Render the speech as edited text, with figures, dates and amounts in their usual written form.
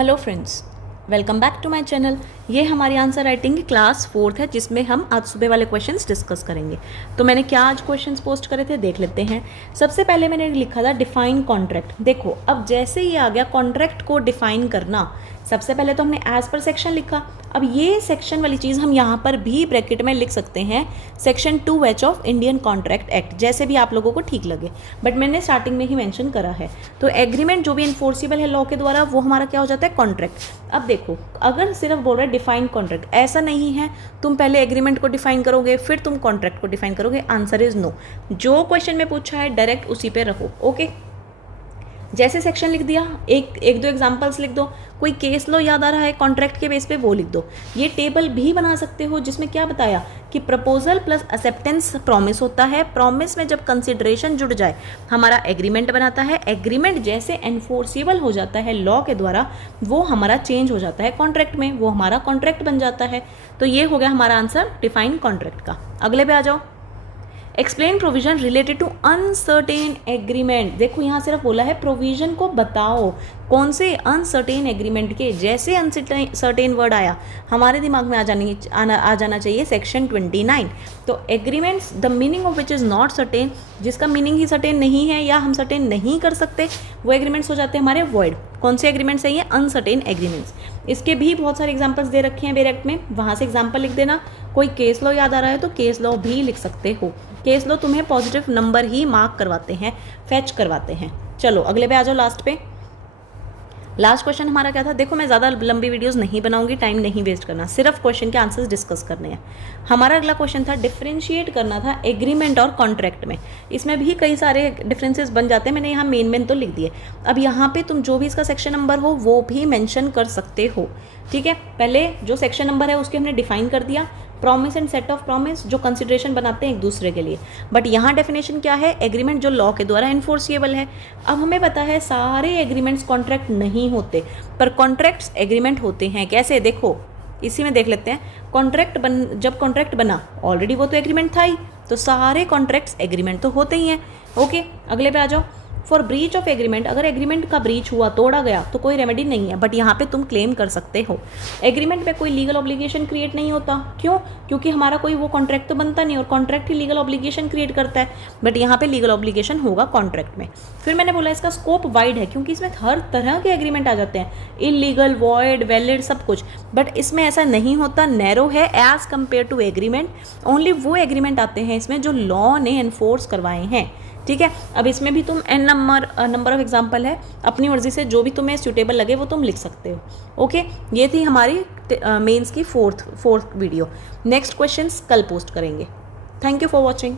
Hello friends, welcome back to my channel. ये हमारी answer writing की क्लास 4 है, जिसमें हम आज सुबह वाले क्वेश्चंस डिस्कस करेंगे। तो मैंने क्या आज क्वेश्चंस पोस्ट करे थे देख लेते हैं। सबसे पहले मैंने लिखा था डिफाइन कॉन्ट्रैक्ट। देखो अब जैसे ही आ गया कॉन्ट्रैक्ट को डिफाइन करना, सबसे पहले तो हमने एज पर सेक्शन लिखा। अब ये सेक्शन वाली चीज़ हम यहाँ पर भी ब्रैकेट में लिख सकते हैं, section 2H of Indian contract act, जैसे भी आप लोगों को ठीक लगे, बट मैंने स्टार्टिंग में ही मेंशन करा है। तो एग्रीमेंट जो भी इन्फोर्सिबल है लॉ के द्वारा, वो हमारा क्या हो जाता है, कॉन्ट्रैक्ट। अब देखो, अगर सिर्फ बोल रहे डिफाइन कॉन्ट्रैक्ट, ऐसा नहीं है तुम पहले एग्रीमेंट को डिफाइन करोगे फिर तुम कॉन्ट्रैक्ट को डिफाइन करोगे। Answer is no. जो क्वेश्चन में पूछा है डायरेक्ट उसी पे रहो। ओके, जैसे सेक्शन लिख दिया, एक दो एग्जांपल्स लिख दो। कोई केस लो याद आ रहा है कॉन्ट्रैक्ट के बेस पे, वो लिख दो। ये टेबल भी बना सकते हो जिसमें क्या बताया कि प्रपोजल प्लस एक्सेप्टेंस प्रॉमिस होता है। प्रॉमिस में जब कंसिडरेशन जुड़ जाए हमारा एग्रीमेंट बनाता है। एग्रीमेंट जैसे एनफोर्सिबल हो जाता है लॉ के द्वारा, वो हमारा चेंज हो जाता है कॉन्ट्रैक्ट में, वो हमारा कॉन्ट्रैक्ट बन जाता है। तो ये हो गया हमारा आंसर डिफाइन कॉन्ट्रैक्ट का। अगले पे आ जाओ। Explain provision related to uncertain agreement. देखो यहाँ सिर्फ बोला है प्रोविजन को बताओ, कौन से अनसर्टेन एग्रीमेंट के। जैसे अनसर्टेन वर्ड आया हमारे दिमाग में आ जाना चाहिए सेक्शन 29। तो agreements the meaning of which is not certain, जिसका मीनिंग ही सर्टेन नहीं है या हम सर्टेन नहीं कर सकते, वो एग्रीमेंट्स हो जाते हैं हमारे वॉइड। कौन से एग्रीमेंट्स हैं ये, अनसर्टेन एग्रीमेंट्स। इसके भी बहुत सारे एग्जांपल्स दे रखे हैं डायरेक्ट में, वहाँ से एग्जांपल लिख देना। कोई केस लॉ याद आ रहा है तो केस लॉ भी लिख सकते हो। केस लॉ तुम्हें पॉजिटिव नंबर ही मार्क करवाते हैं, फैच करवाते हैं। चलो अगले पे आ जाओ, लास्ट पे। लास्ट क्वेश्चन हमारा क्या था, देखो मैं ज़्यादा लंबी वीडियोस नहीं बनाऊंगी, टाइम नहीं वेस्ट करना, सिर्फ क्वेश्चन के आंसर्स डिस्कस करने हैं। हमारा अगला क्वेश्चन था डिफरेंशिएट करना था एग्रीमेंट और कॉन्ट्रैक्ट में। इसमें भी कई सारे डिफरेंसेस बन जाते हैं, मैंने यहाँ मेन तो लिख दिए। अब यहाँ पे तुम जो भी इसका सेक्शन नंबर हो वो भी मेंशन कर सकते हो, ठीक है। पहले जो सेक्शन नंबर है उसके हमने डिफाइन कर दिया, promise and set of promise जो कंसिडरेशन बनाते हैं एक दूसरे के लिए। बट यहाँ डेफिनेशन क्या है, एग्रीमेंट जो लॉ के द्वारा इन्फोर्सिएबल है। अब हमें पता है सारे एग्रीमेंट्स कॉन्ट्रैक्ट नहीं होते, पर कॉन्ट्रैक्ट्स एग्रीमेंट होते हैं। कैसे, देखो इसी में देख लेते हैं। जब कॉन्ट्रैक्ट बना ऑलरेडी वो तो एग्रीमेंट था ही, तो सारे कॉन्ट्रैक्ट्स एग्रीमेंट तो होते ही हैं। ओके, अगले पे आ जाओ। फॉर ब्रीच ऑफ एग्रीमेंट, अगर एग्रीमेंट का ब्रीच हुआ, तोड़ा गया, तो कोई रेमेडी नहीं है, बट यहाँ पे तुम क्लेम कर सकते हो। एग्रीमेंट में कोई लीगल ऑब्लिगेशन क्रिएट नहीं होता, क्यों? क्योंकि हमारा कोई वो कॉन्ट्रैक्ट तो बनता नहीं, और कॉन्ट्रैक्ट ही लीगल ऑब्लिगेशन क्रिएट करता है, बट यहाँ पे लीगल ऑब्लिगेशन होगा कॉन्ट्रैक्ट में। फिर मैंने बोला इसका स्कोप वाइड है, क्योंकि इसमें हर तरह के एग्रीमेंट आ जाते हैं, इलीगल, वॉइड, वैलिड, सब कुछ। बट इसमें ऐसा नहीं होता, नैरो है as compare to agreement. Only वो एग्रीमेंट आते हैं इसमें जो लॉ ने एनफोर्स करवाए हैं, ठीक है। अब इसमें भी तुम n नंबर ऑफ एग्जाम्पल है, अपनी मर्जी से जो भी तुम्हें सूटेबल लगे वो तुम लिख सकते हो। ओके, ये थी हमारी मेंस की फोर्थ वीडियो। नेक्स्ट क्वेश्चंस कल पोस्ट करेंगे। Thank you for watching.